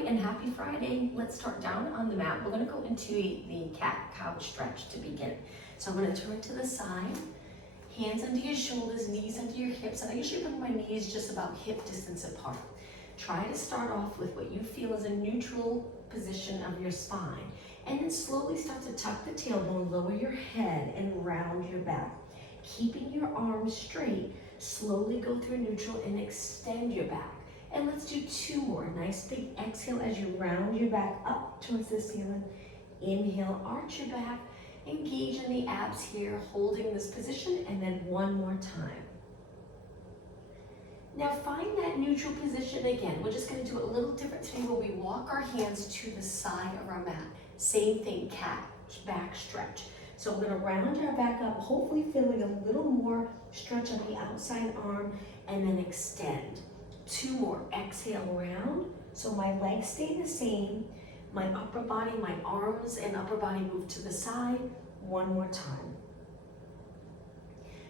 right, and happy Friday. Let's start down on the mat. We're gonna go into the cat-cow stretch to begin. So I'm gonna turn to the side, hands under your shoulders, knees under your hips, and I usually bring my knees just about hip distance apart. Try to start off with what you feel is a neutral position of your spine, and then slowly start to tuck the tailbone, lower your head, and round your back. Keeping your arms straight, slowly go through neutral and extend your back. And let's do 2 more. Nice big exhale as you round your back up towards the ceiling. Inhale, arch your back, engage in the abs here, holding this position, and then 1 more time. Now find that neutral position again. We're just gonna do it a little different today where we walk our hands to the side of our mat. Same thing, cat, back stretch. So we're gonna round our back up, hopefully feeling a little more stretch on the outside arm, and then extend. 2 more, exhale, round. So my legs stay the same. My upper body, my arms and upper body move to the side. 1 more time.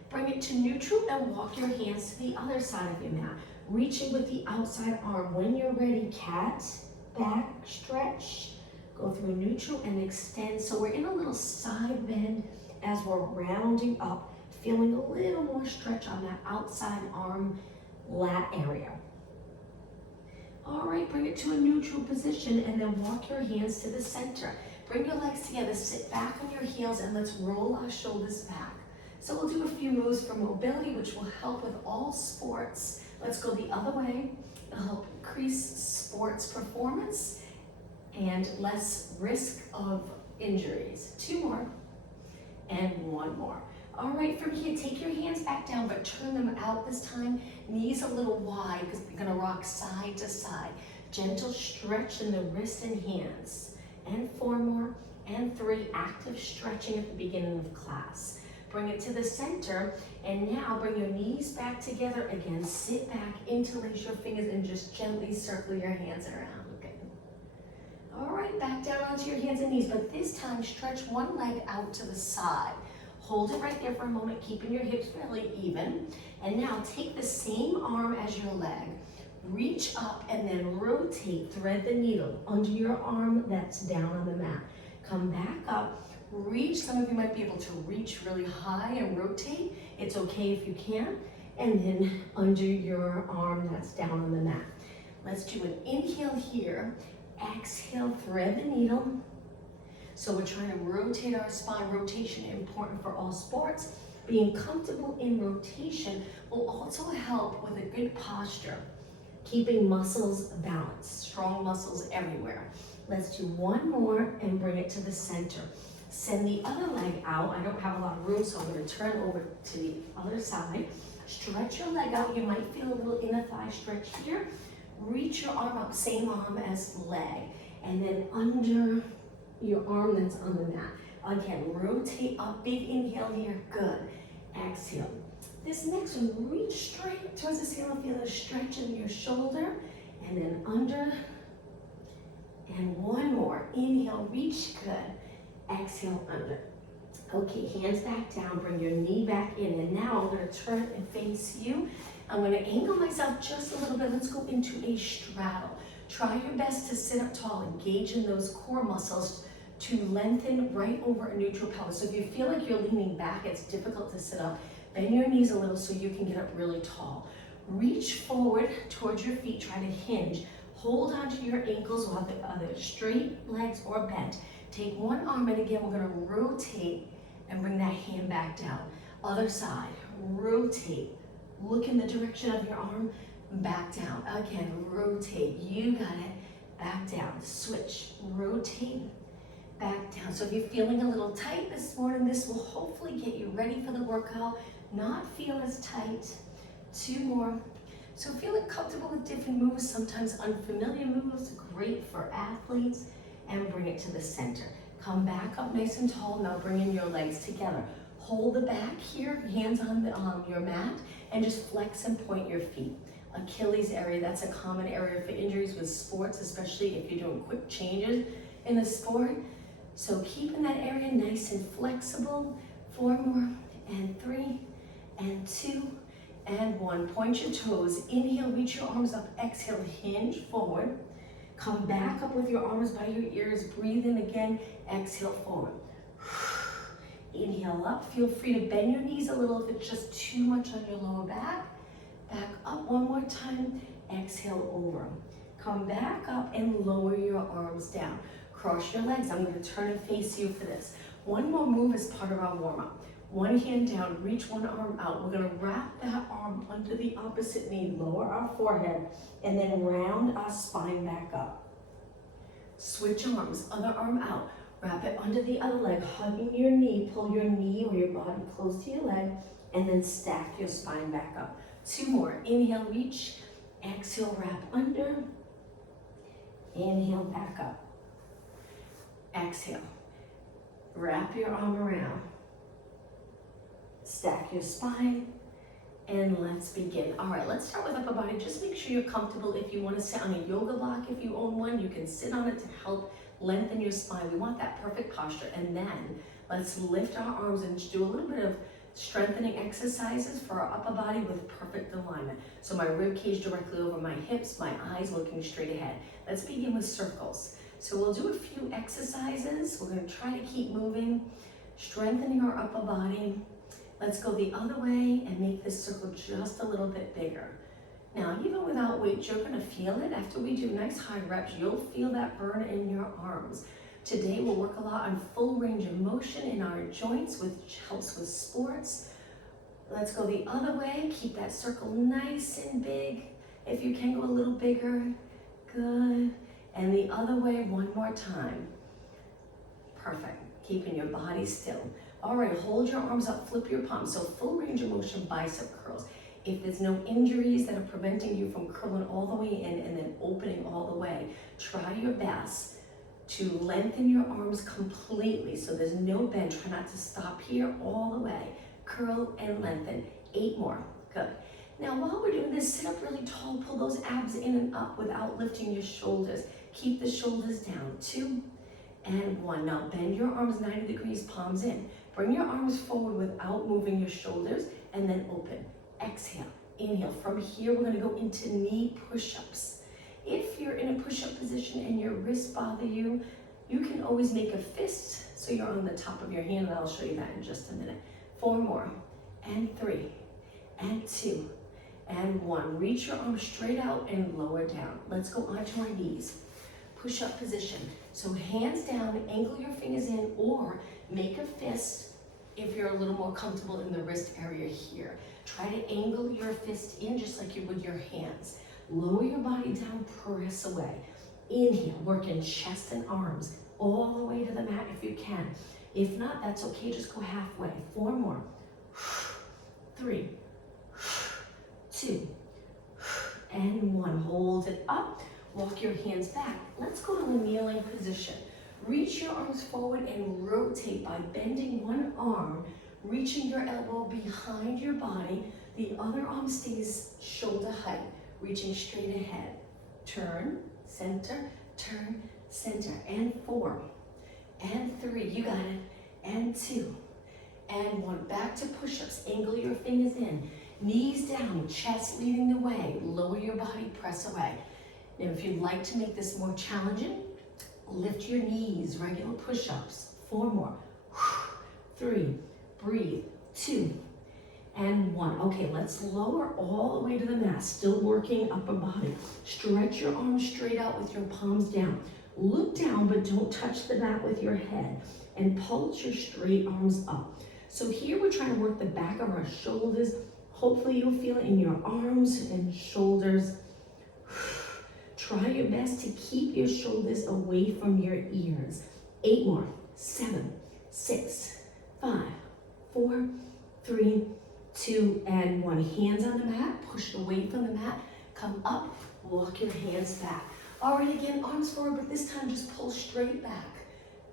Bring it to neutral and walk your hands to the other side of your mat. Reaching with the outside arm. When you're ready, cat, back, stretch. Go through neutral and extend. So we're in a little side bend as we're rounding up, feeling a little more stretch on that outside arm lat area. All right, bring it to a neutral position and then walk your hands to the center. Bring your legs together, sit back on your heels, and let's roll our shoulders back. So we'll do a few moves for mobility, which will help with all sports. Let's go the other way. It'll help increase sports performance and less risk of injuries. 2 more and 1 more. All right, from here, take your hands back down, but turn them out this time. Knees a little wide because we're gonna rock side to side. Gentle stretch in the wrists and hands. And 4 more, and 3, active stretching at the beginning of class. Bring it to the center, and now bring your knees back together again. Sit back, interlace your fingers, and just gently circle your hands around. Okay. All right, back down onto your hands and knees, but this time stretch one leg out to the side. Hold it right there for a moment, keeping your hips fairly even. And now take the same arm as your leg. Reach up and then rotate, thread the needle under your arm that's down on the mat. Come back up, reach. Some of you might be able to reach really high and rotate. It's okay if you can't. And then under your arm that's down on the mat. Let's do an inhale here. Exhale, thread the needle. So we're trying to rotate our spine. Rotation important for all sports. Being comfortable in rotation will also help with a good posture. Keeping muscles balanced, strong muscles everywhere. Let's do 1 more and bring it to the center. Send the other leg out. I don't have a lot of room, so I'm gonna turn over to the other side. Stretch your leg out. You might feel a little inner thigh stretch here. Reach your arm up, same arm as leg. And then under your arm that's on the mat. Again, rotate up, big inhale here, good. Exhale. This next one, reach straight towards the ceiling, feel a stretch in your shoulder, and then under, and 1 more. Inhale, reach, good. Exhale, under. Okay, hands back down, bring your knee back in, and now I'm gonna turn and face you. I'm gonna angle myself just a little bit. Let's go into a straddle. Try your best to sit up tall, engage in those core muscles to lengthen right over a neutral pelvis. So if you feel like you're leaning back, it's difficult to sit up, bend your knees a little so you can get up really tall. Reach forward towards your feet, try to hinge. Hold onto your ankles while the other straight legs or bent. Take 1 arm, and again, we're gonna rotate and bring that hand back down. Other side, rotate. Look in the direction of your arm, back down. Again, rotate, you got it. Back down, switch, rotate, back down. So if you're feeling a little tight this morning, this will hopefully get you ready for the workout. Not feel as tight. 2 more. So feeling comfortable with different moves, sometimes unfamiliar moves, great for athletes, and bring it to the center. Come back up nice and tall. Now bring in your legs together. Hold the back here, hands on your mat, and just flex and point your feet. Achilles area, that's a common area for injuries with sports, especially if you're doing quick changes in the sport. So keeping that area nice and flexible. 4 more, and 3, and 2, and 1. Point your toes. Inhale, reach your arms up. Exhale, hinge forward. Come back up with your arms by your ears. Breathe in again. Exhale forward. Inhale up. Feel free to bend your knees a little if it's just too much on your lower back. Back up one more time. Exhale over. Come back up and lower your arms down. Cross your legs. I'm going to turn and face you for this. One more move as part of our warm-up. One hand down, reach one arm out. We're going to wrap that arm under the opposite knee, lower our forehead, and then round our spine back up. Switch arms, other arm out. Wrap it under the other leg, hugging your knee. Pull your knee or your body close to your leg, and then stack your spine back up. Two more. Inhale, reach. Exhale, wrap under. Inhale, back up. Exhale. Wrap your arm around. Stack your spine. And let's begin. All right, let's start with upper body. Just make sure you're comfortable. If you want to sit on a yoga block, if you own one, you can sit on it to help lengthen your spine. We want that perfect posture. And then let's lift our arms and do a little bit of strengthening exercises for our upper body with perfect alignment. So my rib cage directly over my hips, my eyes looking straight ahead. Let's begin with circles. So we'll do a few exercises. We're going to try to keep moving, strengthening our upper body. Let's go the other way and make this circle just a little bit bigger. Now, even without weight, you're going to feel it. After we do nice high reps, you'll feel that burn in your arms. Today, we'll work a lot on full range of motion in our joints, which helps with sports. Let's go the other way. Keep that circle nice and big. If you can go a little bigger, good. And the other way, one more time. Perfect. Keeping your body still. All right, hold your arms up, flip your palms. So full range of motion, bicep curls. If there's no injuries that are preventing you from curling all the way in and then opening all the way, try your best to lengthen your arms completely. So there's no bend. Try not to stop here all the way. Curl and lengthen. 8 more. Good. Now, while we're doing this, sit up really tall. Pull those abs in and up without lifting your shoulders. Keep the shoulders down. 2 and 1. Now, bend your arms 90 degrees, palms in. Bring your arms forward without moving your shoulders, and then open. Exhale. Inhale. From here, we're going to go into knee push-ups. If you're in a push-up position and your wrists bother you, you can always make a fist so you're on the top of your hand, and I'll show you that in just a minute. 4 more, and 3, and 2, and 1. Reach your arms straight out and lower down. Let's go onto our knees. Push-up position. So hands down, angle your fingers in, or make a fist if you're a little more comfortable in the wrist area here. Try to angle your fist in just like you would your hands. Lower your body down, press away. Inhale, work in chest and arms all the way to the mat if you can. If not, that's okay, just go halfway. 4 more. 3, 2, and 1. Hold it up. Walk your hands back. Let's go to a kneeling position. Reach your arms forward and rotate by bending one arm, reaching your elbow behind your body. The other arm stays shoulder height, reaching straight ahead. Turn, center, and 4, and 3, you got it, and 2, and 1. Back to push-ups. Angle your fingers in, knees down, chest leading the way. Lower your body, press away. Now, if you'd like to make this more challenging, lift your knees, regular push-ups. 4 more. 3, breathe. 2, and 1. Okay, let's lower all the way to the mat, still working upper body. Stretch your arms straight out with your palms down. Look down, but don't touch the mat with your head. And pulse your straight arms up. So here we're trying to work the back of our shoulders. Hopefully you'll feel it in your arms and shoulders. Try your best to keep your shoulders away from your ears. 8 more. 7, 6, 5, 4, 3, 2, and 1. Hands on the mat, push away from the mat, come up, walk your hands back. All right, again, arms forward, but this time just pull straight back.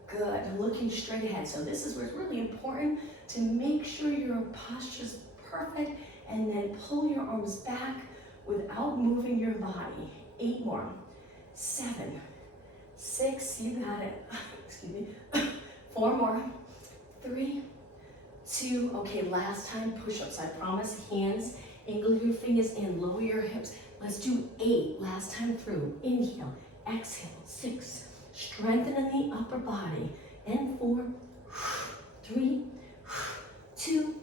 Good, looking straight ahead. So this is where it's really important to make sure your posture's perfect, and then pull your arms back without moving your body. 8 more. 7, 6, you got it. Excuse me. 4 more. 3, 2, okay, last time, push-ups. I promise, hands, angle your fingers in, lower your hips. Let's do 8, last time through. Inhale, exhale, 6, strengthening the upper body, and 4, 3, 2,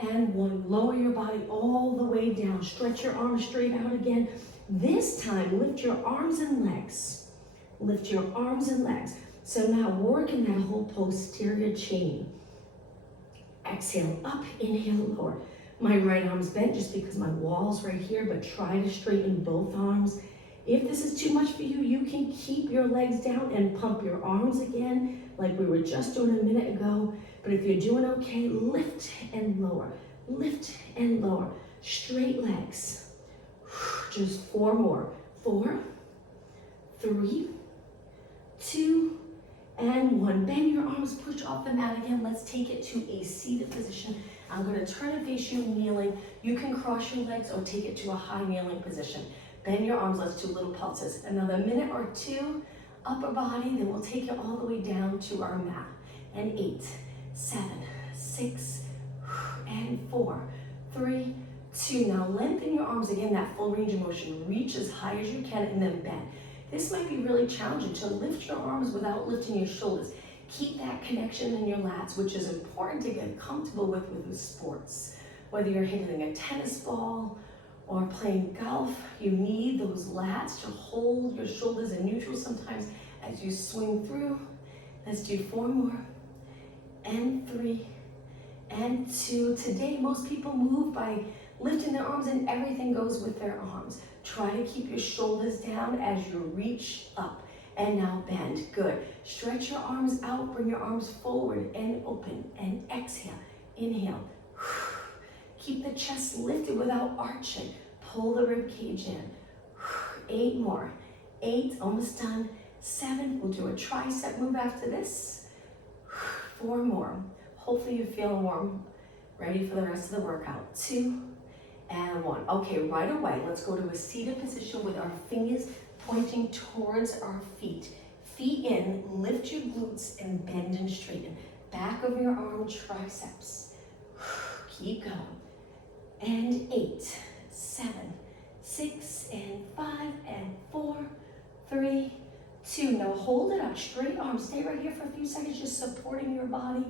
and 1. Lower your body all the way down. Stretch your arms straight out again. This time, lift your arms and legs. Lift your arms and legs. So now working that whole posterior chain. Exhale, up, inhale, lower. My right arm's bent just because my wall's right here, but try to straighten both arms. If this is too much for you, you can keep your legs down and pump your arms again, like we were just doing a minute ago. But if you're doing okay, lift and lower. Lift and lower. Straight legs. Just 4 more. 4, 3, 2, and 1. Bend your arms, push off the mat again. Let's take it to a seated position. I'm going to turn and face you kneeling. You can cross your legs or take it to a high kneeling position. Bend your arms, let's do little pulses. Another minute or 2, upper body, then we'll take it all the way down to our mat. And 8, 7, 6, and 4, 3, 2. Now lengthen your arms again, that full range of motion. Reach as high as you can and then bend. This might be really challenging to lift your arms without lifting your shoulders. Keep that connection in your lats, which is important to get comfortable with sports. Whether you're hitting a tennis ball or playing golf, you need those lats to hold your shoulders in neutral sometimes as you swing through. Let's do 4 more, and 3, and 2. Today, most people move by lifting their arms and everything goes with their arms. Try to keep your shoulders down as you reach up. And now bend. Good. Stretch your arms out, bring your arms forward and open. And exhale. Inhale. Keep the chest lifted without arching. Pull the rib cage in. 8 more. 8, almost done. 7, we'll do a tricep move after this. 4 more. Hopefully you feel warm. Ready for the rest of the workout. 2, and 1. Okay, right away, let's go to a seated position with our fingers pointing towards our feet. Feet in, lift your glutes and bend and straighten. Back of your arm, triceps. Keep going. And 8, 7, 6, and 5, and 4, 3, 2. Now hold it up, straight arm. Stay right here for a few seconds, just supporting your body.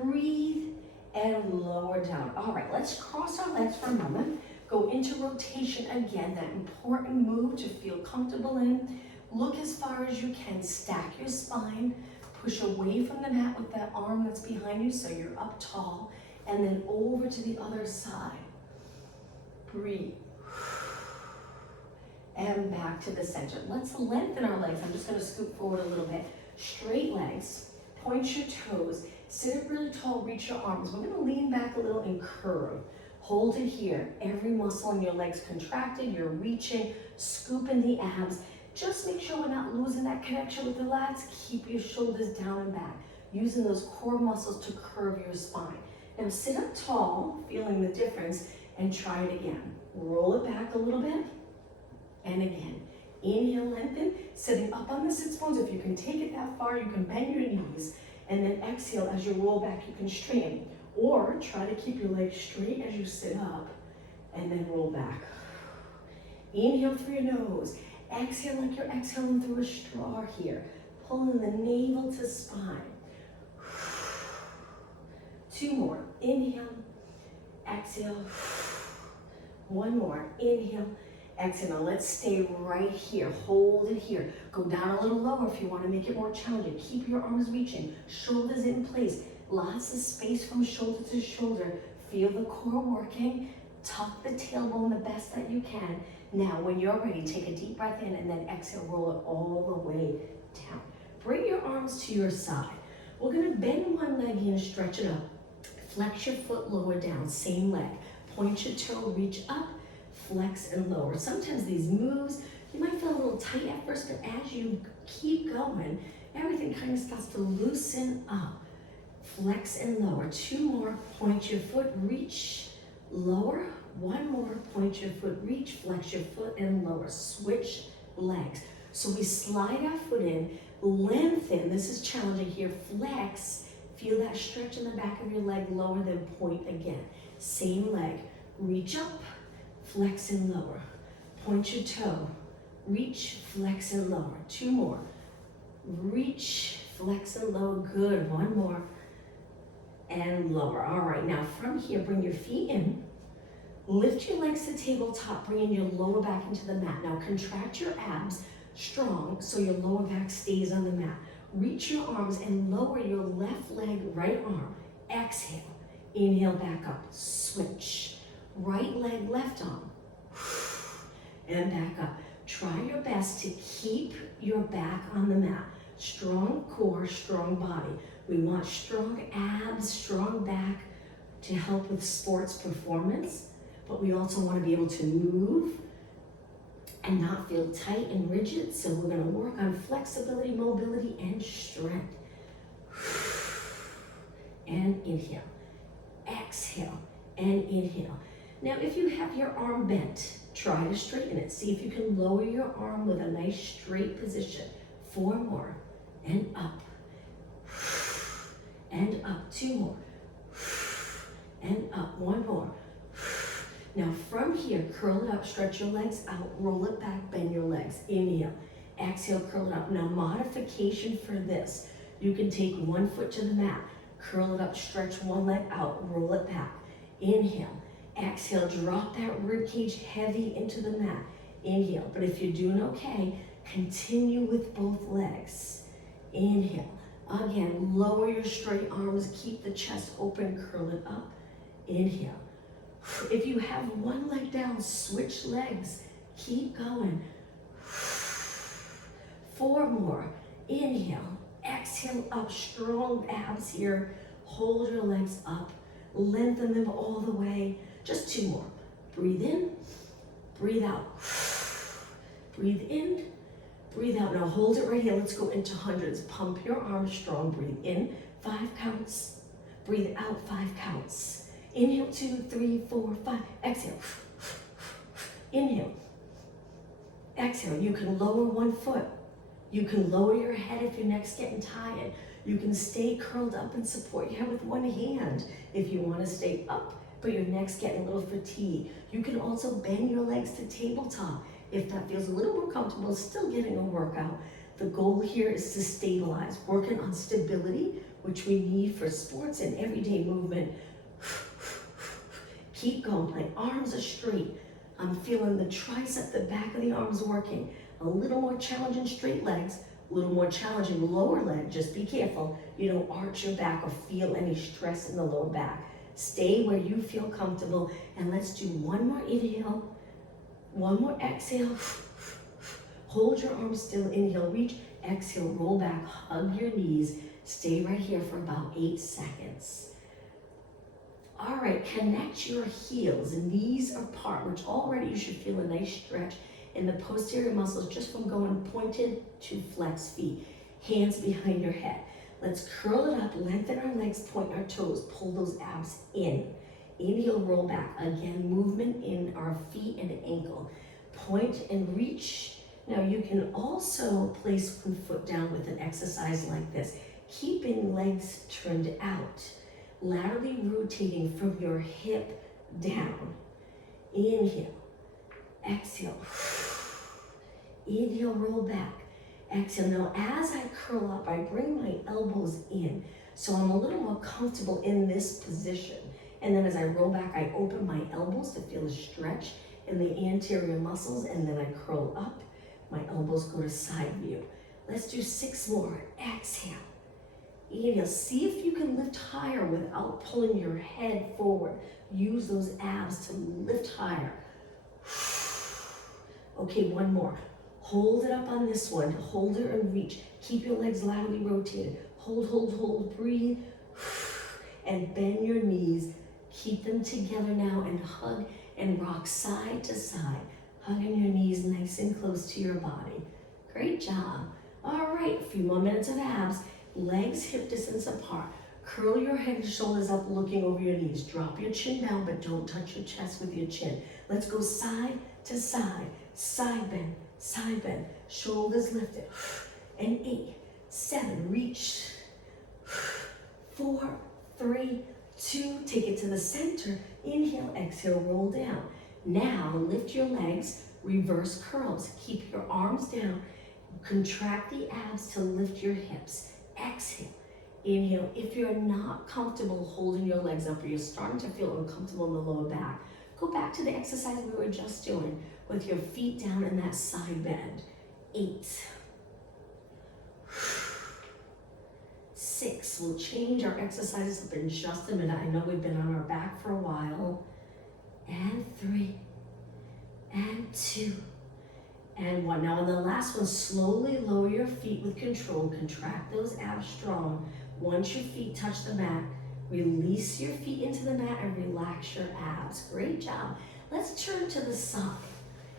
Breathe and lower down. All right, let's cross our legs for a moment. Go into rotation again, that important move to feel comfortable in. Look as far as you can, stack your spine, push away from the mat with that arm that's behind you so you're up tall, and then over to the other side. Breathe. And back to the center. Let's lengthen our legs. I'm just gonna scoot forward a little bit. Straight legs, point your toes, sit up really tall, reach your arms. We're gonna lean back a little and curve. Hold it here. Every muscle in your legs contracted, you're reaching, scooping the abs. Just make sure we're not losing that connection with the lats. Keep your shoulders down and back, using those core muscles to curve your spine. Now sit up tall, feeling the difference, and try it again. Roll it back a little bit, and again. Inhale, lengthen, sitting up on the sits bones. If you can take it that far, you can bend your knees, and then exhale as you roll back, you can straighten. Or try to keep your legs straight as you sit up, and then roll back. Inhale through your nose. Exhale like you're exhaling through a straw here. Pulling the navel to spine. 2 more. Inhale. Exhale. 1 more. Inhale. Exhale. Now let's stay right here. Hold it here. Go down a little lower if you want to make it more challenging. Keep your arms reaching. Shoulders in place. Lots of space from shoulder to shoulder. Feel the core working. Tuck the tailbone the best that you can. Now, when you're ready, take a deep breath in and then exhale, roll it all the way down. Bring your arms to your side. We're gonna bend one leg here and stretch it up. Flex your foot, lower down, same leg. Point your toe, reach up, flex and lower. Sometimes these moves, you might feel a little tight at first, but as you keep going, everything kind of starts to loosen up. Flex and lower. 2 more, point your foot, reach, lower. 1 more, point your foot, reach, flex your foot and lower. Switch legs. So we slide our foot in, lengthen, this is challenging here, flex, feel that stretch in the back of your leg, lower, then point again. Same leg, reach up, flex and lower. Point your toe, reach, flex, and lower. 2 more. Reach, flex, and lower. Good. 1 more. And lower. All right, now from here, bring your feet in. Lift your legs to tabletop, bringing your lower back into the mat. Now contract your abs strong so your lower back stays on the mat. Reach your arms and lower your left leg, right arm. Exhale. Inhale back up. Switch. Right leg, left arm. And back up. Try your best to keep your back on the mat. Strong core, strong body. We want strong abs, strong back to help with sports performance, but we also want to be able to move and not feel tight and rigid. So we're going to work on flexibility, mobility, and strength. And inhale. Exhale and inhale. Now, if you have your arm bent, try to straighten it. See if you can lower your arm with a nice straight position. 4 more. And up. And up. 2 more. And up. 1 more. Now from here, curl it up, stretch your legs out, roll it back, bend your legs. Inhale. Exhale, curl it up. Now modification for this. You can take 1 foot to the mat, curl it up, stretch 1 leg out, roll it back. Inhale. Exhale, drop that rib cage heavy into the mat. Inhale. But if you're doing okay, continue with both legs. Inhale. Again, lower your straight arms, keep the chest open, curl it up. Inhale. If you have 1 leg down, switch legs. Keep going. 4 more. Inhale. Exhale up. Strong abs here. Hold your legs up. Lengthen them all the way. Just 2 more. Breathe in. Breathe out. Breathe in. Breathe out. Now hold it right here. Let's go into hundreds. Pump your arms strong. Breathe in. 5 counts. Breathe out. 5 counts. Inhale, 2, 3, 4, 5. Exhale. Inhale. Exhale. You can lower 1 foot. You can lower your head if your neck's getting tired. You can stay curled up and support your head with 1 hand if you want to stay up, but your neck's getting a little fatigued. You can also bend your legs to tabletop if that feels a little more comfortable, still getting a workout. The goal here is to stabilize, working on stability, which we need for sports and everyday movement. Keep going. My arms are straight. I'm feeling the tricep, the back of the arms working. A little more challenging straight legs, a little more challenging lower leg. Just be careful you don't arch your back or feel any stress in the lower back. Stay where you feel comfortable, and let's do 1 more inhale, 1 more exhale. Hold your arms still. Inhale, reach. Exhale, roll back. Hug your knees. Stay right here for about 8 seconds. All right, connect your heels, knees apart, which already you should feel a nice stretch in the posterior muscles just from going pointed to flex feet. Hands behind your head. Let's curl it up, lengthen our legs, point our toes, pull those abs in. Inhale, roll back. Again, movement in our feet and ankle. Point and reach. Now you can also place 1 foot down with an exercise like this, keeping legs turned out. Laterally rotating from your hip down. Inhale. Exhale. Inhale, roll back. Exhale. Now as I curl up, I bring my elbows in so I'm a little more comfortable in this position. And then as I roll back, I open my elbows to feel a stretch in the anterior muscles, and then I curl up. My elbows go to side view. Let's do 6 more. Exhale. Inhale. See if you can lift higher without pulling your head forward. Use those abs to lift higher. Okay, 1 more. Hold it up on this one. Hold it and reach. Keep your legs laterally rotated. Hold, hold, hold. Breathe. And bend your knees. Keep them together now and hug and rock side to side. Hugging your knees nice and close to your body. Great job. All right, a few more minutes of abs. Legs hip distance apart. Curl your head and shoulders up, looking over your knees. Drop your chin down, but don't touch your chest with your chin. Let's go side to side. Side bend, shoulders lifted. And 8, 7, reach. 4, 3, 2, take it to the center. Inhale, exhale, roll down. Now lift your legs, reverse curls. Keep your arms down. Contract the abs to lift your hips. Exhale. Inhale. If you're not comfortable holding your legs up or you're starting to feel uncomfortable in the lower back, go back to the exercise we were just doing with your feet down in that side bend. 8. 6. We'll change our exercises up in just a minute. I know we've been on our back for a while. And 3. And 2. And 1. Now on the last one, slowly lower your feet with control. Contract those abs strong. Once your feet touch the mat, release your feet into the mat and relax your abs. Great job. Let's turn to the side.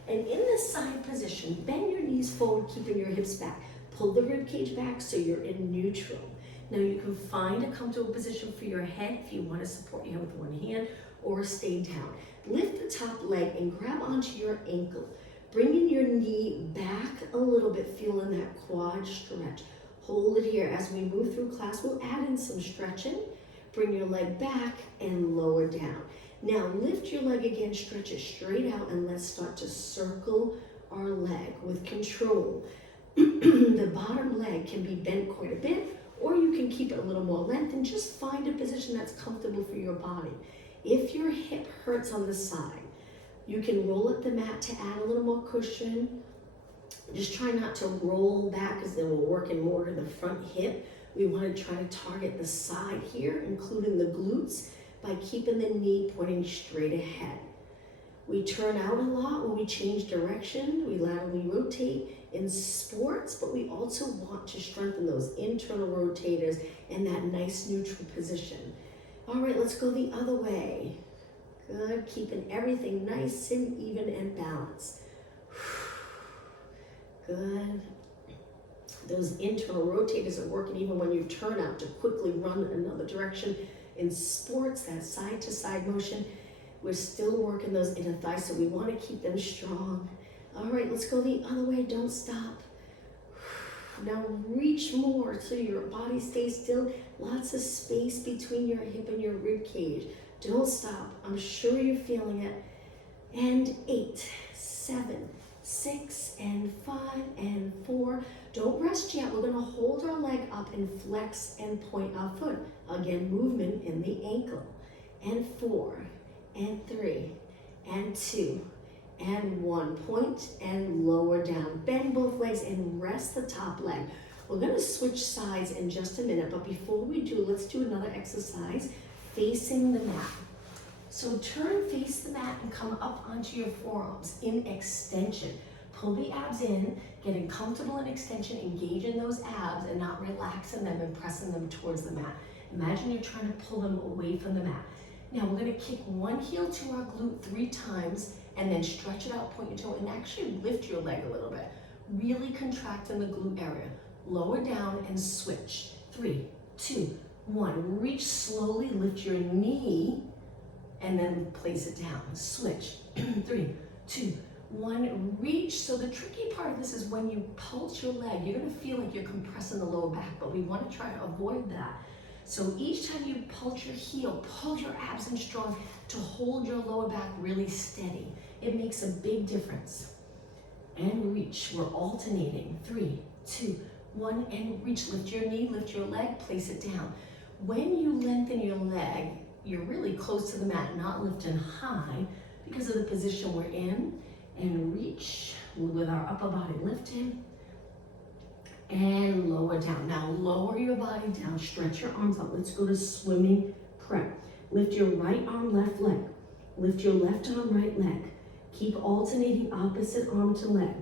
And in the side position, bend your knees forward, keeping your hips back. Pull the rib cage back so you're in neutral. Now you can find a comfortable position for your head if you want to support your head with one hand or stay down. Lift the top leg and grab onto your ankle. Bringing your knee back a little bit, feeling that quad stretch. Hold it here. As we move through class, we'll add in some stretching. Bring your leg back and lower down. Now lift your leg again, stretch it straight out, and let's start to circle our leg with control. The bottom leg can be bent quite a bit, or you can keep it a little more length and just find a position that's comfortable for your body. If your hip hurts on the side, you can roll up the mat to add a little more cushion. Just try not to roll back because then we're working more to the front hip. We want to try to target the side here, including the glutes, by keeping the knee pointing straight ahead. We turn out a lot when we change direction. We laterally rotate in sports, but we also want to strengthen those internal rotators in that nice neutral position. All right, let's go the other way. Good, keeping everything nice and even and balanced. Good. Those internal rotators are working even when you turn out to quickly run another direction. In sports, that side to side motion, we're still working those inner thighs, so we want to keep them strong. All right, let's go the other way. Don't stop. Now reach more so your body stays still. Lots of space between your hip and your rib cage. Don't stop. I'm sure you're feeling it. And 8, 7, 6, and 5, and 4. Don't rest yet. We're going to hold our leg up and flex and point our foot. Again, movement in the ankle. And 4, and 3, and 2, and 1. Point and lower down. Bend both legs and rest the top leg. We're going to switch sides in just a minute, but before we do, let's do another exercise facing the mat. So turn, face the mat, and come up onto your forearms in extension. Pull the abs in, getting comfortable in extension, engaging those abs and not relaxing them and pressing them towards the mat. Imagine you're trying to pull them away from the mat. Now we're going to kick one heel to our glute 3 times and then stretch it out, point your toe, and actually lift your leg a little bit. Really contract in the glute area. Lower down and switch. 3, 2, 1. Reach slowly, lift your knee, and then place it down. Switch. 3, 2, 1. Reach. So the tricky part of this is when you pulse your leg, you're going to feel like you're compressing the lower back, but we want to try to avoid that. So each time you pulse your heel, pull your abs in strong to hold your lower back really steady. It makes a big difference. And reach. We're alternating. 3, 2, 1, and reach. Lift your knee, lift your leg, place it down. When you lengthen your leg, you're really close to the mat, not lifting high because of the position we're in. And reach with our upper body lifted. And lower down. Now lower your body down, stretch your arms out. Let's go to swimming prep. Lift your right arm, left leg. Lift your left arm, right leg. Keep alternating opposite arm to leg.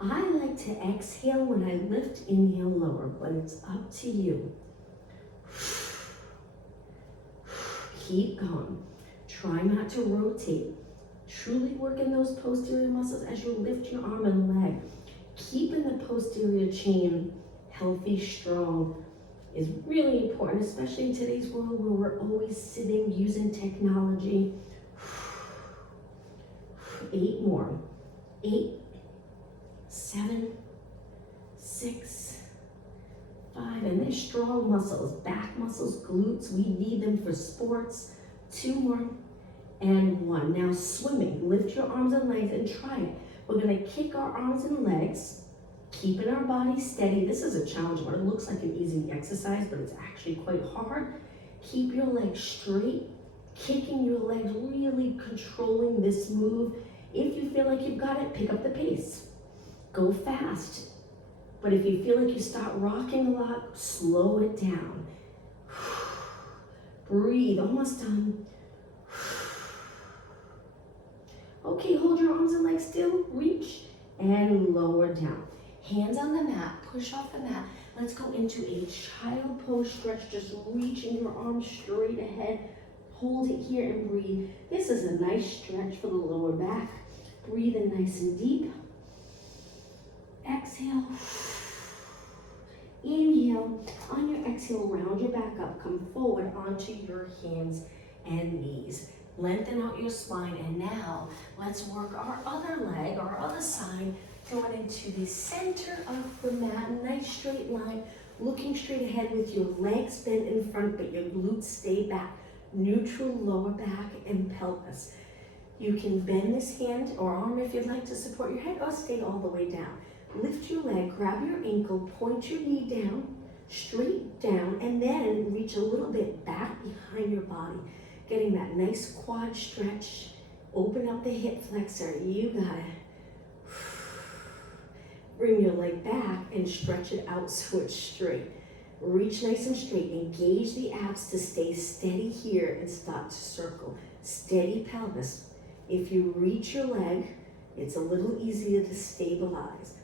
I like to exhale when I lift, inhale, lower, but it's up to you. Keep going. Try not to rotate. Truly working those posterior muscles as you lift your arm and leg. Keeping the posterior chain healthy, strong is really important, especially in today's world where we're always sitting, using technology. 8 more. 8, 7, 6, 5. And they're strong muscles, back muscles, glutes. We need them for sports. 2 more. And 1. Now swimming. Lift your arms and legs and try it. We're gonna kick our arms and legs, keeping our body steady. This is a challenge one. It looks like an easy exercise, but it's actually quite hard. Keep your legs straight, kicking your legs, really controlling this move. If you feel like you've got it, pick up the pace. Go fast. But if you feel like you start rocking a lot, slow it down. Breathe, almost done. Okay, hold your arms and legs still, reach and lower down. Hands on the mat, push off the mat. Let's go into a child pose stretch, just reaching your arms straight ahead. Hold it here and breathe. This is a nice stretch for the lower back. Breathe in nice and deep. Exhale. Inhale. On your exhale, round your back up. Come forward onto your hands and knees. Lengthen out your spine, and now let's work our other leg, our other side, going into the center of the mat. Nice straight line, looking straight ahead with your legs bent in front, but your glutes stay back. Neutral lower back and pelvis. You can bend this hand or arm if you'd like to support your head, or stay all the way down. Lift your leg, grab your ankle, point your knee down, straight down, and then reach a little bit back behind your body. Getting that nice quad stretch. Open up the hip flexor. You got it. Bring your leg back and stretch it out so it's straight. Reach nice and straight. Engage the abs to stay steady here and start to circle. Steady pelvis. If you reach your leg, it's a little easier to stabilize.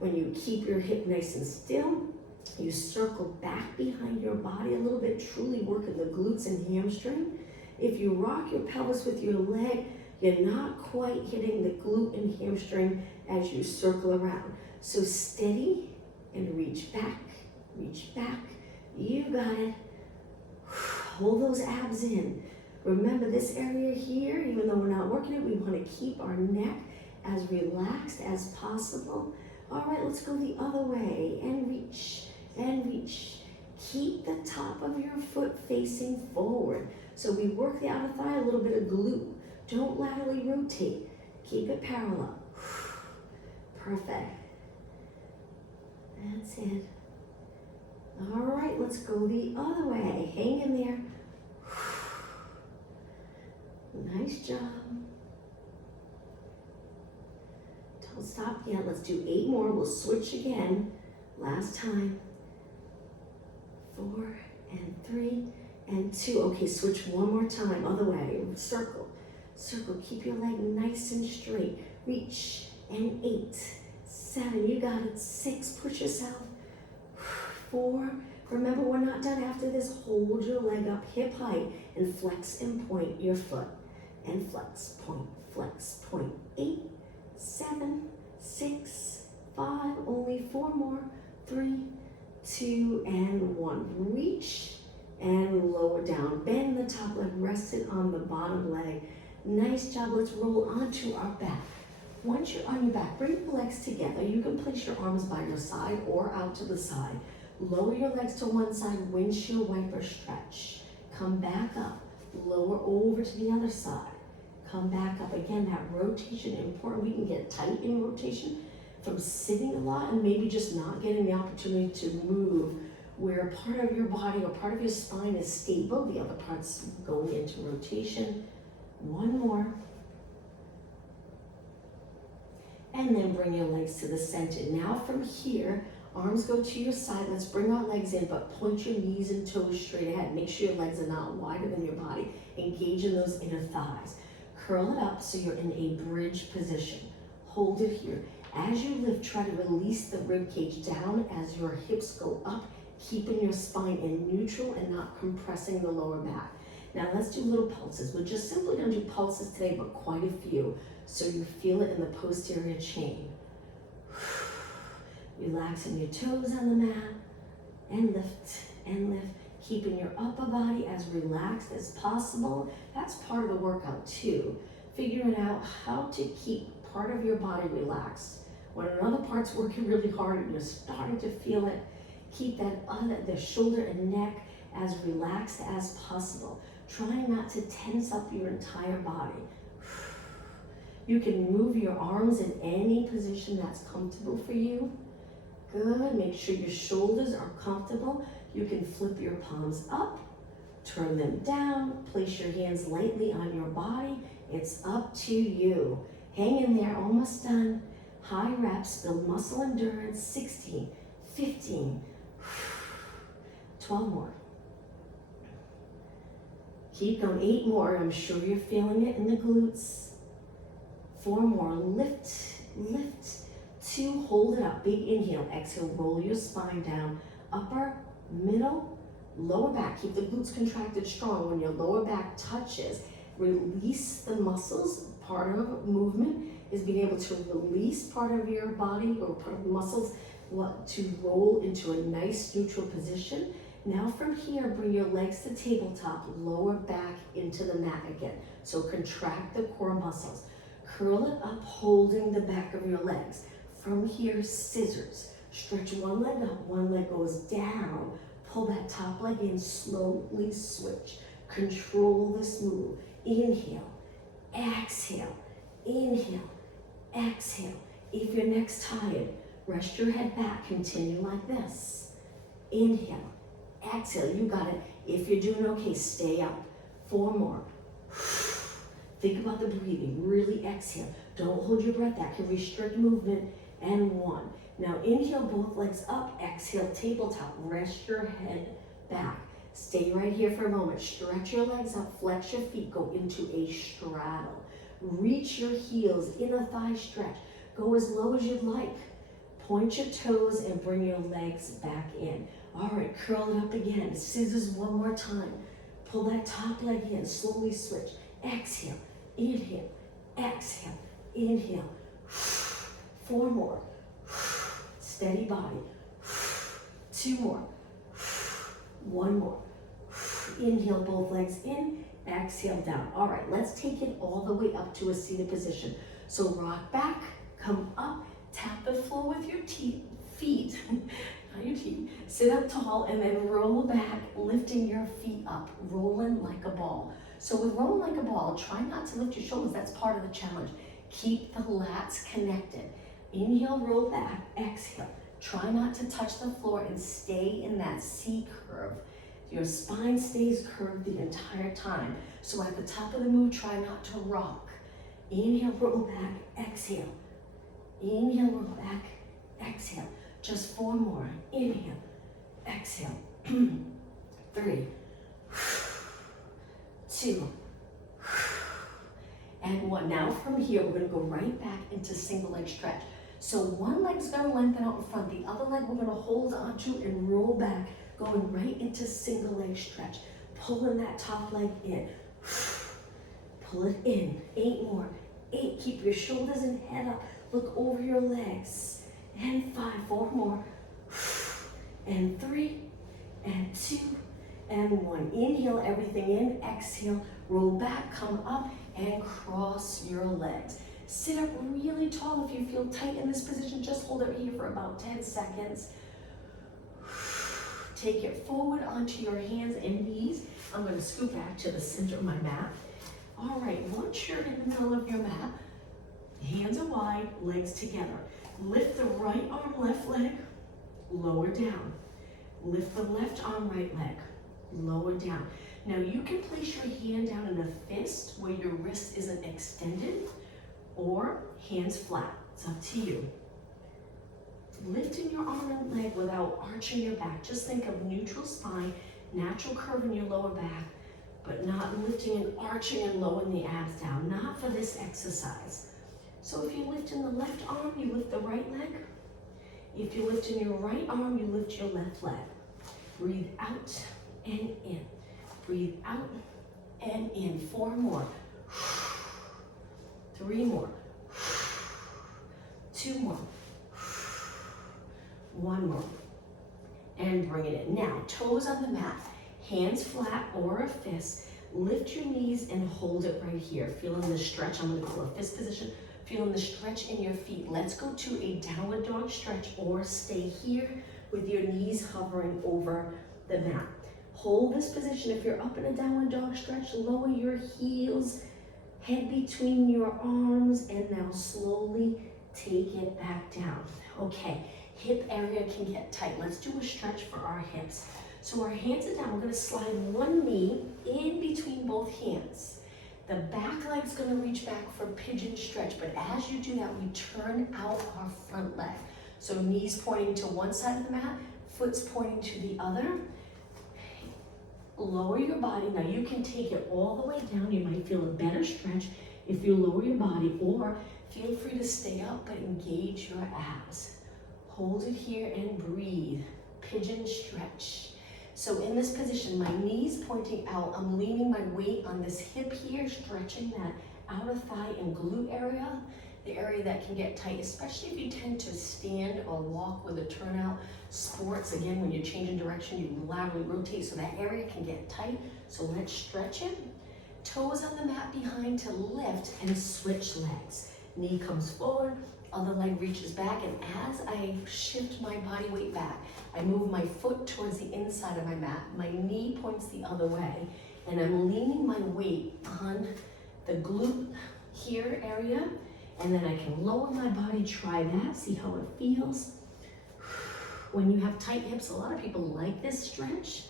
When you keep your hip nice and still, you circle back behind your body a little bit, truly working the glutes and hamstring. If you rock your pelvis with your leg, you're not quite hitting the glute and hamstring as you circle around. So steady and reach back, reach back. You got it. Hold those abs in. Remember this area here, even though we're not working it, we want to keep our neck as relaxed as possible. All right, let's go the other way and reach and reach. Keep the top of your foot facing forward. So we work the outer thigh, a little bit of glute. Don't laterally rotate. Keep it parallel. Perfect. That's it. All right, let's go the other way. Hang in there. Nice job. Don't stop yet. Let's do 8 more. We'll switch again. Last time. 4 and 3 and 2. Okay, switch one more time. Other way. Circle. Circle. Keep your leg nice and straight. Reach. And 8, 7. You got it. 6. Push yourself. 4. Remember, we're not done after this. Hold your leg up hip height and flex and point your foot. And flex, point. 8, 7, 6, 5. Only 4 more. 3, 2, and 1. Reach and lower down. Bend the top leg, rest it on the bottom leg. Nice job. Let's roll onto our back. Once you're on your back, bring your legs together. You can place your arms by your side or out to the side. Lower your legs to one side, windshield wiper stretch. Come back up, lower over to the other side. Come back up. Again, that rotation, important. We can get tight in rotation from sitting a lot and maybe just not getting the opportunity to move, where part of your body or part of your spine is stable, the other part's going into rotation. 1 more. And then bring your legs to the center. Now from here, arms go to your side. Let's bring our legs in, but point your knees and toes straight ahead. Make sure your legs are not wider than your body. Engage in those inner thighs. Curl it up so you're in a bridge position. Hold it here. As you lift, try to release the rib cage down as your hips go up, keeping your spine in neutral and not compressing the lower back. Now let's do little pulses. We're just simply going to do pulses today, but quite a few, so you feel it in the posterior chain. Relaxing your toes on the mat, and lift, keeping your upper body as relaxed as possible. That's part of the workout too. Figuring out how to keep part of your body relaxed. When another part's working really hard and you're starting to feel it, keep the shoulder and neck as relaxed as possible. Try not to tense up your entire body. You can move your arms in any position that's comfortable for you. Good, make sure your shoulders are comfortable. You can flip your palms up, turn them down, place your hands lightly on your body. It's up to you. Hang in there, almost done. High reps, build muscle endurance. 16, 15, 12 more. Keep going, 8 more. I'm sure you're feeling it in the glutes. 4 more, lift, lift. 2, hold it up, big inhale. Exhale, roll your spine down. Upper, middle, lower back. Keep the glutes contracted strong. When your lower back touches, release the muscles. Part of movement is being able to release part of your body or part of the muscles to roll into a nice neutral position. Now from here, bring your legs to tabletop, lower back into the mat again. So contract the core muscles. Curl it up, holding the back of your legs. From here, scissors. Stretch one leg up, one leg goes down. Pull that top leg in, slowly switch. Control this move. Inhale, exhale, inhale, exhale. If your neck's tired, rest your head back, continue like this. Inhale, exhale, you got it. If you're doing okay, stay up. 4 more. Think about the breathing, really exhale. Don't hold your breath, that can restrict movement. And 1. Now inhale, both legs up, exhale, tabletop. Rest your head back. Stay right here for a moment. Stretch your legs up, flex your feet, go into a straddle. Reach your heels, inner thigh stretch. Go as low as you'd like. Point your toes and bring your legs back in. All right, curl it up again. Scissors one more time. Pull that top leg in, slowly switch. Exhale, inhale, exhale, inhale. 4 more. Steady body. 2 more. 1 more. Inhale, both legs in, exhale down. All right, let's take it all the way up to a seated position. So rock back, come up, tap the floor with your feet, not your teeth. Sit up tall and then roll back, lifting your feet up, rolling like a ball. So with rolling like a ball, try not to lift your shoulders. That's part of the challenge. Keep the lats connected. Inhale, roll back, exhale. Try not to touch the floor and stay in that C curve. Your spine stays curved the entire time. So at the top of the move, try not to rock. Inhale, roll back, exhale. Inhale, roll back, exhale. Just 4 more. Inhale, exhale. 3, 2, and 1. Now from here, we're gonna go right back into single leg stretch. So one leg's gonna lengthen out in front, the other leg we're gonna hold onto and roll back, going right into single leg stretch. Pulling that top leg in. Pull it in. 8 more. 8, keep your shoulders and head up. Look over your legs. And 5, 4 more. And 3, and 2, and 1. Inhale everything in, exhale, roll back, come up, and cross your legs. Sit up really tall. If you feel tight in this position, just hold it here for about 10 seconds. Take it forward onto your hands and knees. I'm going to scoot back to the center of my mat. All right, once you're in the middle of your mat, hands are wide, legs together. Lift the right arm, left leg, lower down. Lift the left arm, right leg, lower down. Now you can place your hand down in a fist where your wrist isn't extended, or hands flat. It's up to you. Lifting your arm and leg without arching your back. Just think of neutral spine, natural curve in your lower back, but not lifting and arching and lowering the abs down. Not for this exercise. So if you lift in the left arm, you lift the right leg. If you lift in your right arm, you lift your left leg. Breathe out and in. Breathe out and in. 4 more. 3 more. 2 more. 1 more. And bring it in. Now, toes on the mat, hands flat or a fist. Lift your knees and hold it right here. Feeling the stretch. I'm going to go a fist position. Feeling the stretch in your feet. Let's go to a downward dog stretch or stay here with your knees hovering over the mat. Hold this position. If you're up in a downward dog stretch, lower your heels Head between your arms, and now slowly take it back down. Okay, hip area can get tight. Let's do a stretch for our hips. So our hands are down. We're gonna slide one knee in between both hands. The back leg's gonna reach back for pigeon stretch, but as you do that, we turn out our front leg. So knees pointing to one side of the mat, foot's pointing to the other. Lower your body. Now you can take it all the way down. You might feel a better stretch if you lower your body, or feel free to stay up but engage your abs. Hold it here and breathe. Pigeon stretch. So in this position, my knees pointing out, I'm leaning my weight on this hip here, stretching that outer thigh and glute area, the area that can get tight, especially if you tend to stand or walk with a turnout sports. Again, when you're changing direction, you laterally rotate, so that area can get tight. So let's stretch it. Toes on the mat behind to lift and switch legs. Knee comes forward, other leg reaches back, and as I shift my body weight back, I move my foot towards the inside of my mat, my knee points the other way, and I'm leaning my weight on the glute here area, and then I can lower my body, try that, see how it feels. When you have tight hips, a lot of people like this stretch.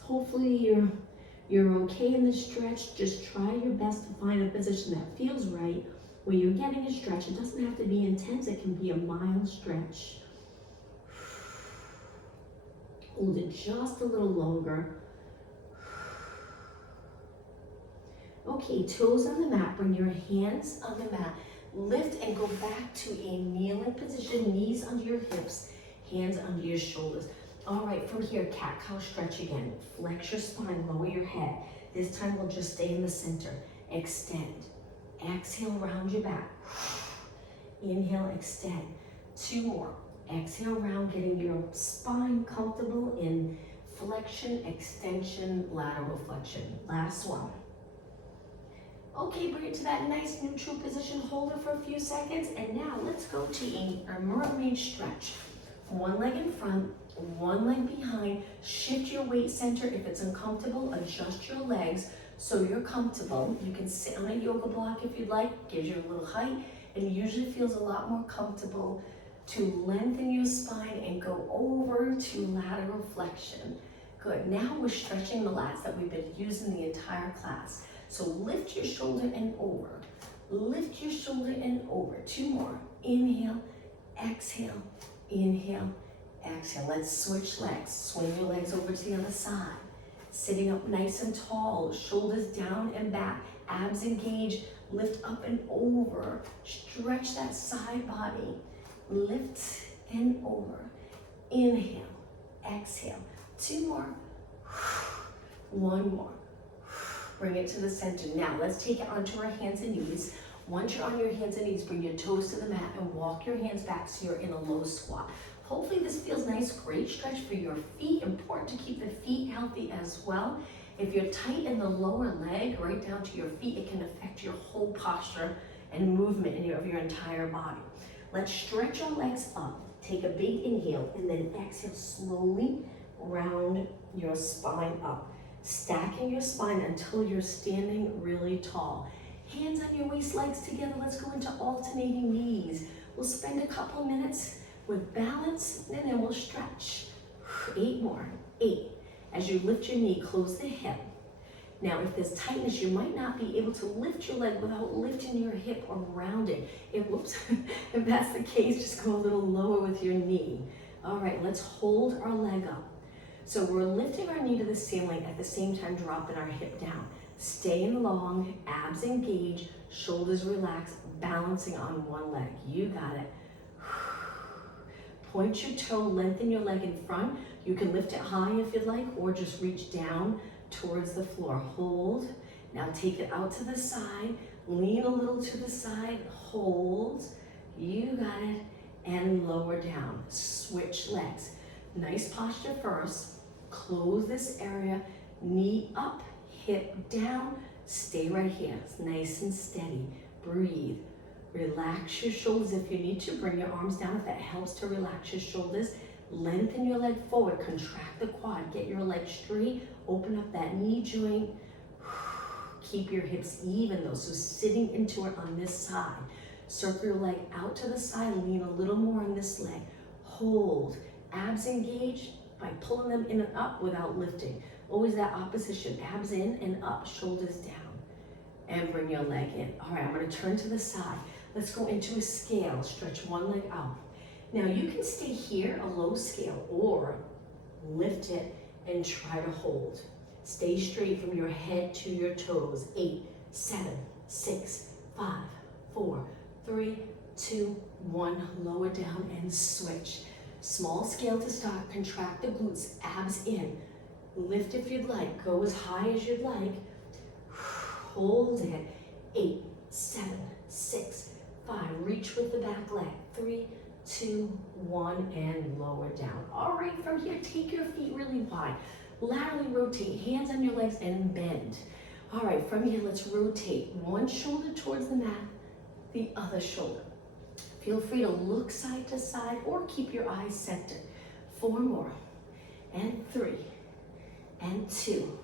Hopefully you're okay in this stretch. Just try your best to find a position that feels right where you're getting a stretch. It doesn't have to be intense, it can be a mild stretch. Hold it just a little longer. Okay, toes on the mat, bring your hands on the mat. Lift and go back to a kneeling position, knees under your hips, hands under your shoulders. All right, from here, cat-cow stretch again. Flex your spine, lower your head. This time we'll just stay in the center. Extend. Exhale, round your back. Inhale, extend. 2 more. Exhale, round, getting your spine comfortable in flexion, extension, lateral flexion. Last one. Okay, bring it to that nice neutral position. Hold it for a few seconds. And now let's go to a mermaid stretch. One leg in front, one leg behind. Shift your weight center. If it's uncomfortable, adjust your legs so you're comfortable. You can sit on a yoga block if you'd like. Gives you a little height and usually feels a lot more comfortable to lengthen your spine and go over to lateral flexion. Good. Now we're stretching the lats that we've been using the entire class. So lift your shoulder and over. Lift your shoulder and over. 2 more. Inhale, exhale, inhale, exhale. Let's switch legs. Swing your legs over to the other side. Sitting up nice and tall, shoulders down and back, abs engaged, lift up and over. Stretch that side body. Lift and over. Inhale, exhale. 2 more. 1 more. Bring it to the center. Now let's take it onto our hands and knees. Once you're on your hands and knees, bring your toes to the mat and walk your hands back so you're in a low squat. Hopefully this feels nice. Great stretch for your feet. Important to keep the feet healthy as well. If you're tight in the lower leg, right down to your feet, it can affect your whole posture and movement of your entire body. Let's stretch our legs up. Take a big inhale and then exhale slowly. Round your spine up. Stacking your spine until you're standing really tall. Hands on your waist, legs together. Let's go into alternating knees. We'll spend a couple minutes with balance and then we'll stretch. 8 more. 8. As you lift your knee, close the hip. Now, if there's tightness, you might not be able to lift your leg without lifting your hip around it. If that's the case, just go a little lower with your knee. All right, let's hold our leg up. So we're lifting our knee to the ceiling at the same time dropping our hip down. Staying long, abs engaged, shoulders relaxed, balancing on one leg. You got it. Point your toe, lengthen your leg in front. You can lift it high if you'd like, or just reach down towards the floor. Hold. Now take it out to the side. Lean a little to the side. Hold. You got it. And lower down. Switch legs. Nice posture first. Close this area. Knee up, hip down. Stay right here. It's nice and steady. Breathe. Relax your shoulders if you need to. Bring your arms down if that helps to relax your shoulders. Lengthen your leg forward. Contract the quad. Get your leg straight. Open up that knee joint. Keep your hips even though, so sitting into it on this side. Circle your leg out to the side, lean a little more on this leg. Hold, abs engaged by pulling them in and up without lifting. Always that opposition, abs in and up, shoulders down. And bring your leg in. All right, I'm gonna turn to the side. Let's go into a scale, stretch one leg out. Now you can stay here, a low scale, or lift it and try to hold. Stay straight from your head to your toes. 8, 7, 6, 5, 4, 3, 2, 1. Lower down and switch. Small scale to start. Contract the glutes, abs in. Lift if you'd like. Go as high as you'd like. Hold it. 8, 7, 6, 5. Reach with the back leg. 3, 2, 1, and lower down. All right, from here, take your feet really wide. Laterally rotate, hands on your legs and bend. All right, from here, let's rotate. One shoulder towards the mat, the other shoulder. Feel free to look side to side or keep your eyes centered. 4 more, and 3, and 2,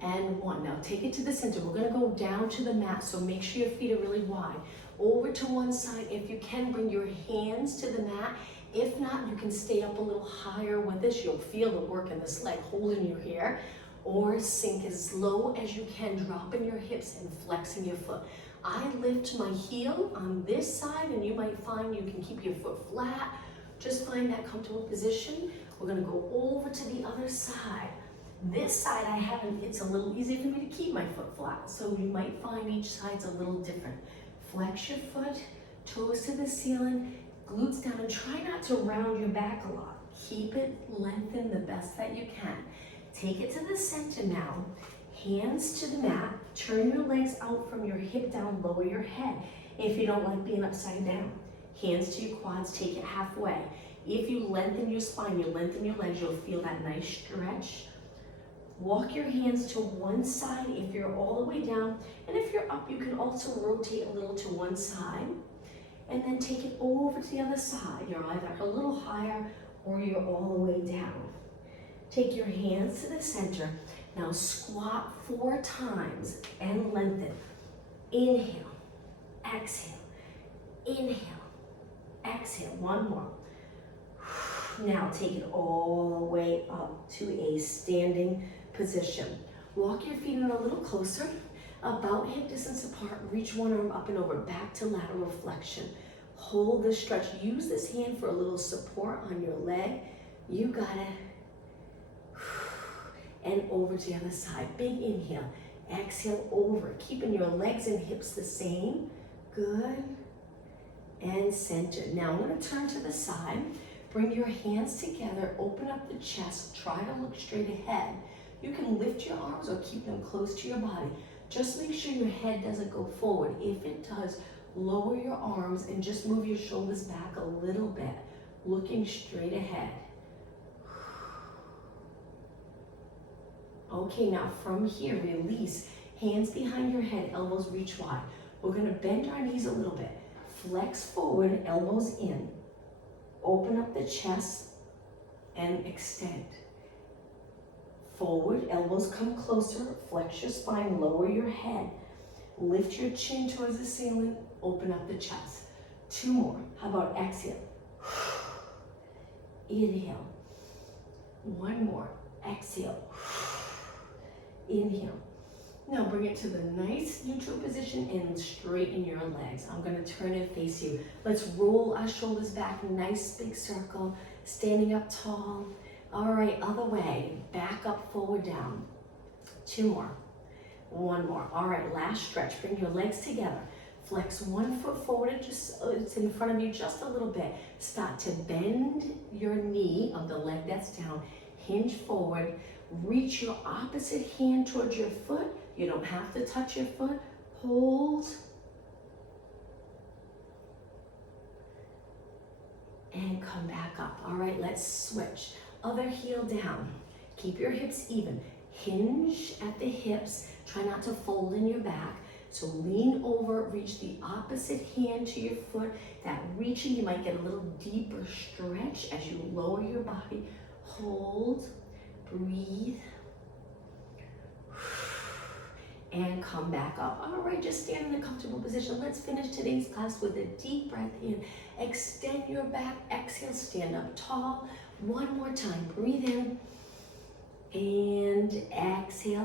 and 1. Now take it to the center. We're gonna go down to the mat, so make sure your feet are really wide. Over to one side. If you can, bring your hands to the mat. If not, you can stay up a little higher with this. You'll feel the work in this leg holding you here. Or sink as low as you can, dropping your hips and flexing your foot. I lift my heel on this side, and you might find you can keep your foot flat. Just find that comfortable position. We're gonna go over to the other side. This side I haven't, it's a little easier for me to keep my foot flat. So you might find each side's a little different. Flex your foot, toes to the ceiling, glutes down, and try not to round your back a lot. Keep it lengthened the best that you can. Take it to the center now. Hands to the mat. Turn your legs out from your hip down, lower your head. If you don't like being upside down, hands to your quads, take it halfway. If you lengthen your spine, you lengthen your legs, you'll feel that nice stretch. Walk your hands to one side if you're all the way down. And if you're up, you can also rotate a little to one side. And then take it over to the other side. You're either a little higher or you're all the way down. Take your hands to the center. Now squat 4 times and lengthen. Inhale, exhale, inhale, exhale. One more. Now take it all the way up to a standing position. Walk your feet in a little closer, about hip distance apart. Reach one arm up and over, back to lateral flexion. Hold this stretch. Use this hand for a little support on your leg. You got it. And over to the other side. Big inhale. Exhale over. Keeping your legs and hips the same. Good. And center. Now I'm going to turn to the side. Bring your hands together. Open up the chest. Try to look straight ahead. You can lift your arms or keep them close to your body. Just make sure your head doesn't go forward. If it does, lower your arms and just move your shoulders back a little bit, looking straight ahead. Okay, now from here, release. Hands behind your head, elbows reach wide. We're gonna bend our knees a little bit. Flex forward, elbows in. Open up the chest and extend. Forward, elbows come closer, flex your spine, lower your head. Lift your chin towards the ceiling, open up the chest. 2 more. How about exhale? Inhale. 1 more. Exhale. Inhale. Now bring it to the nice neutral position and straighten your legs. I'm going to turn and face you. Let's roll our shoulders back, nice big circle, standing up tall. All right, other way, back up, forward, down. 2 more. 1 more. All right, last stretch. Bring your legs together. Flex 1 foot forward, it's in front of you just a little bit. Start to bend your knee of the leg that's down. Hinge forward. Reach your opposite hand towards your foot. You don't have to touch your foot. Hold. And come back up. All right, let's switch. Other heel down. Keep your hips even. Hinge at the hips. Try not to fold in your back. So lean over, reach the opposite hand to your foot. That reaching, you might get a little deeper stretch as you lower your body. Hold, breathe, and come back up. All right, just stand in a comfortable position. Let's finish today's class with a deep breath in. Extend your back, exhale, stand up tall. One more time, breathe in and exhale.